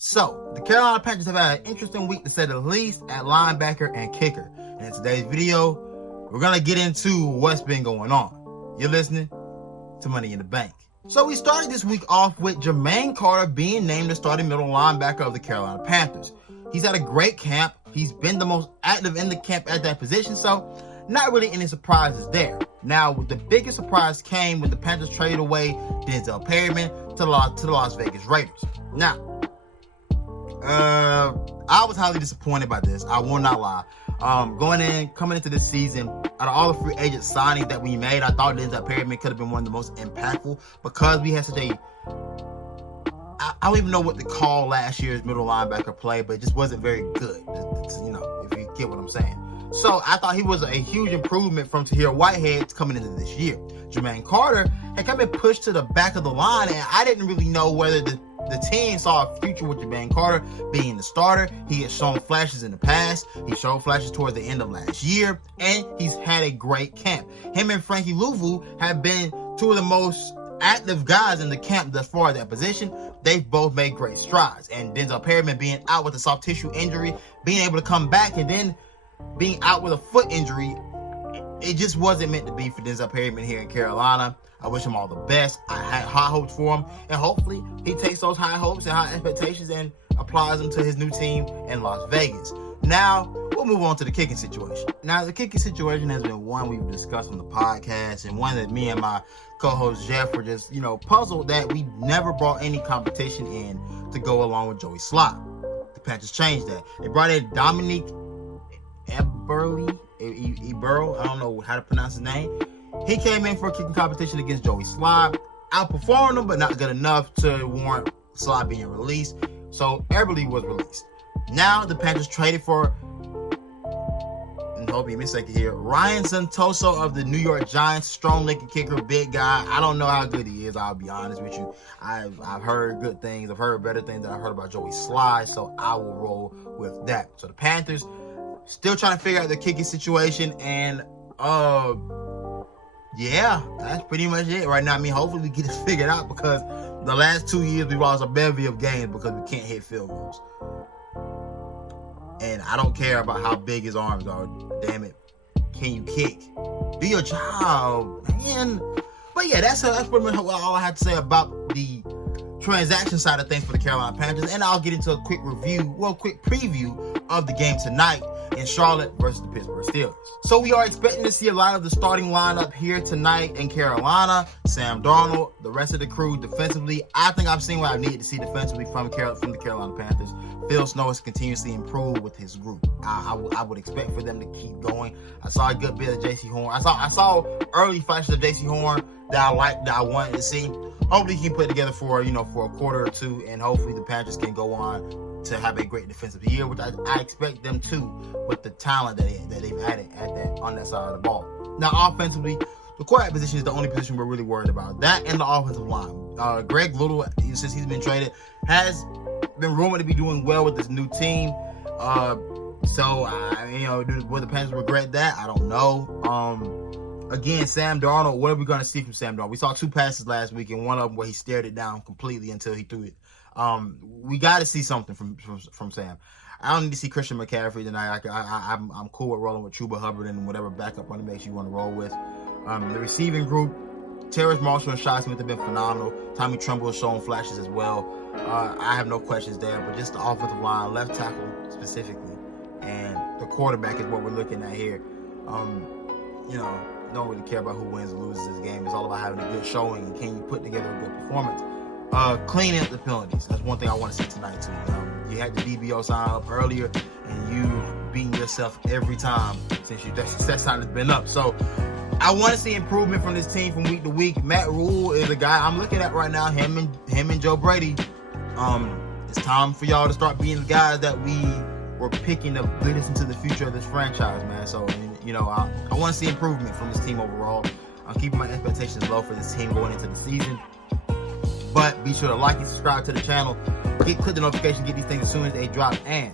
So, the Carolina Panthers have had an interesting week to say the least at linebacker and kicker. And in today's video, we're going to get into what's been going on. You're listening to Money in the Bank. So we started this week off with Jermaine Carter being named the starting middle linebacker of the Carolina Panthers. He's had a great camp. He's been the most active in the camp at that position, so not really any surprises there. Now, the biggest surprise came when the Panthers traded away Denzel Perryman to the Las Vegas Raiders. Now, I was highly disappointed by this. I will not lie. Coming into this season, out of all the free agent signings that we made, I thought Denzel Perryman could have been one of the most impactful because we had such a, I don't even know what to call last year's middle linebacker play, but it just wasn't very good. If you get what I'm saying. So I thought he was a huge improvement from Tahir Whitehead coming into this year. Jermaine Carter had kind of been pushed to the back of the line, and I didn't really know whether the team saw a future with Jermaine Carter being the starter. He had shown flashes in the past. He showed flashes towards the end of last year, and he's had a great camp. Him and Frankie Louvu have been two of the most active guys in the camp thus far at that position. They've both made great strides. And Denzel Perryman being out with a soft tissue injury, being able to come back and then being out with a foot injury, it just wasn't meant to be for Denzel Perryman here in Carolina. I wish him all the best. I had high hopes for him, and hopefully he takes those high hopes and high expectations and applies them to his new team in Las Vegas. Now, we'll move on to the kicking situation. Now, the kicking situation has been one we've discussed on the podcast, and one that me and my co-host Jeff were just, puzzled that we never brought any competition in to go along with Joey Slott. The Panthers changed that. They brought in Dominique Eberle, I don't know how to pronounce his name. He came in for a kicking competition against Joey Slott, outperformed him, but not good enough to warrant Slott being released. So Eberle was released. Now the Panthers traded for, hold me a second here, Ryan Santoso of the New York Giants, strong-looking kicker, big guy. I don't know how good he is, I'll be honest with you. I've heard good things. I've heard better things than I heard about Joey Slott, so I will roll with that. So the Panthers still trying to figure out the kicking situation, and yeah, that's pretty much it right now. I mean, hopefully we get this figured out, because the last 2 years we lost a bevy of games because we can't hit field goals. And I don't care about how big his arms are. Damn it, can you kick? Do your job, man. But yeah, that's pretty much all I have to say about the transaction side of things for the Carolina Panthers. And I'll get into a quick preview of the game tonight in Charlotte versus the Pittsburgh Steelers. So we are expecting to see a lot of the starting lineup here tonight in Carolina. Sam Darnold, the rest of the crew defensively. I think I've seen what I needed to see defensively from the Carolina Panthers. Phil Snow has continuously improved with his group. I would expect for them to keep going. I saw a good bit of J.C. Horn. I saw early flashes of J.C. Horn that I liked, that I wanted to see. Hopefully he can put it together for a quarter or two, and hopefully the Panthers can go on to have a great defensive year, which I expect them to, with the talent that they've added on that side of the ball. Now, offensively, the quarterback position is the only position we're really worried about. That and the offensive line. Greg Little, since he's been traded, has been rumored to be doing well with this new team. Will the Panthers regret that? I don't know. Again, Sam Darnold, what are we going to see from Sam Darnold? We saw two passes last week, and one of them where he stared it down completely until he threw it. We got to see something from Sam. I don't need to see Christian McCaffrey tonight. I'm cool with rolling with Chuba Hubbard and whatever backup running backs you want to roll with. The receiving group, Terrace Marshall and Shi Smith have been phenomenal. Tommy Tremble has shown flashes as well. I have no questions there, but just the offensive line, left tackle specifically, and the quarterback is what we're looking at here. Don't really care about who wins or loses this game. It's all about having a good showing, and can you put together a good performance. Cleaning up the penalties. That's one thing I want to see tonight too. You had the DBO sign up earlier, and you beating yourself every time since that sign has been up. So I want to see improvement from this team from week to week. Matt Rule is a guy I'm looking at right now. Him and Joe Brady. It's time for y'all to start being the guys that we were picking to lead us into the future of this franchise, man. So I want to see improvement from this team overall. I'm keeping my expectations low for this team going into the season. But be sure to like and subscribe to the channel. Click the notification, get these things as soon as they drop. And